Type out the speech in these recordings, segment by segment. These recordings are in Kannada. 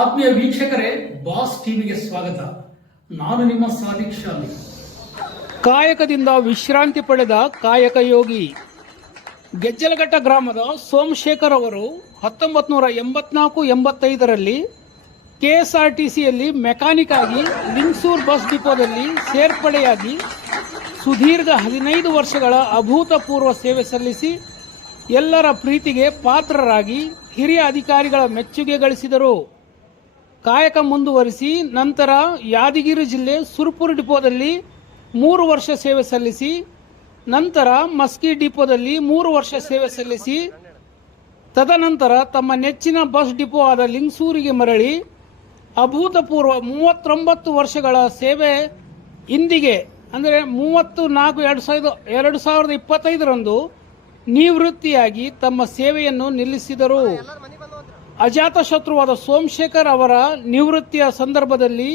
ಆತ್ಮೀಯ ವೀಕ್ಷಕರೇ, ಬಾಸ್ ಟಿವಿಗೆ ಸ್ವಾಗತ. ನಾನು ನಿಮ್ಮ ಸಾದಿಕ್ ಶಾಲಿ. ಕಾಯಕದಿಂದ ವಿಶ್ರಾಂತಿ ಪಡೆದ ಕಾಯಕ ಯೋಗಿ ಗೆಜ್ಜಲಘಟ್ಟ ಗ್ರಾಮದ ಸೋಮಶೇಖರ್ ಅವರು 1984-85ರಲ್ಲಿ ಕೆಎಸ್ಆರ್ಟಿಸಿಯಲ್ಲಿ ಮೆಕ್ಯಾನಿಕ್ ಆಗಿ ಲಿಂಗಸೂರು ಬಸ್ ಡಿಪೋದಲ್ಲಿ ಸೇರ್ಪಡೆಯಾಗಿ ಸುದೀರ್ಘ 15 ವರ್ಷಗಳ ಅಭೂತಪೂರ್ವ ಸೇವೆ ಸಲ್ಲಿಸಿ ಎಲ್ಲರ ಪ್ರೀತಿಗೆ ಪಾತ್ರರಾಗಿ ಹಿರಿಯ ಅಧಿಕಾರಿಗಳ ಮೆಚ್ಚುಗೆ ಗಳಿಸಿದರು. ಕಾಯಕ ಮುಂದುವರಿಸಿ ನಂತರ ಯಾದಗಿರಿ ಜಿಲ್ಲೆ ಸುರಪುರ ಡಿಪೋದಲ್ಲಿ 3 ವರ್ಷ ಸೇವೆ ಸಲ್ಲಿಸಿ ನಂತರ ಮಸ್ಕಿ ಡಿಪೋದಲ್ಲಿ 3 ವರ್ಷ ಸೇವೆ ಸಲ್ಲಿಸಿ ತದನಂತರ ತಮ್ಮ ನೆಚ್ಚಿನ ಬಸ್ ಡಿಪೋ ಆದ ಲಿಂಗಸೂರಿಗೆ ಮರಳಿ ಅಭೂತಪೂರ್ವ 39 ವರ್ಷಗಳ ಸೇವೆ ಇಂದಿಗೆ ಅಂದರೆ 30/4/2025ರಂದು ನಿವೃತ್ತಿಯಾಗಿ ತಮ್ಮ ಸೇವೆಯನ್ನು ನಿಲ್ಲಿಸಿದರು. ಅಜಾತಶತ್ರುವಾದ ಸೋಮಶೇಖರ್ ಅವರ ನಿವೃತ್ತಿಯ ಸಂದರ್ಭದಲ್ಲಿ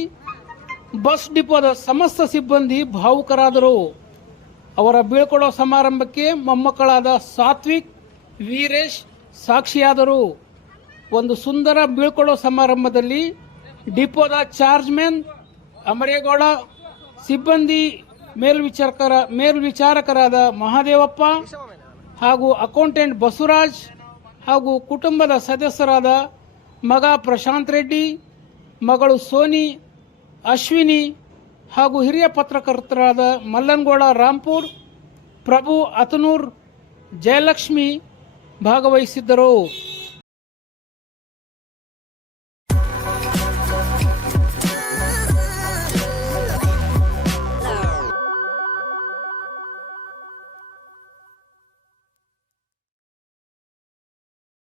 ಬಸ್ ಡಿಪೋದ ಸಮಸ್ತ ಸಿಬ್ಬಂದಿ ಭಾವುಕರಾದರು. ಅವರ ಬೀಳ್ಕೊಡೋ ಸಮಾರಂಭಕ್ಕೆ ಮೊಮ್ಮಕ್ಕಳಾದ ಸಾತ್ವಿಕ್, ವೀರೇಶ್ ಸಾಕ್ಷಿಯಾದರು. ಒಂದು ಸುಂದರ ಬೀಳ್ಕೊಡೋ ಸಮಾರಂಭದಲ್ಲಿ ಡಿಪೋದ ಚಾರ್ಜ್ಮನ್ ಅಮರೇಗೌಡ, ಸಿಬ್ಬಂದಿ ಮೇಲ್ವಿಚಾರಕರಾದ ಮಹಾದೇವಪ್ಪ ಹಾಗೂ ಅಕೌಂಟೆಂಟ್ ಬಸವರಾಜ್ ಹಾಗೂ ಕುಟುಂಬದ ಸದಸ್ಯರಾದ ಮಗ ಪ್ರಶಾಂತ್ ರೆಡ್ಡಿ, ಮಗಳು ಸೋನಿ, ಅಶ್ವಿನಿ ಹಾಗೂ ಹಿರಿಯ ಪತ್ರಕರ್ತರಾದ ಮಲ್ಲನಗೌಡ ರಾಂಪುರ್, ಪ್ರಭು ಅತನೂರ್, ಜಯಲಕ್ಷ್ಮಿ ಭಾಗವಹಿಸಿದ್ದರು.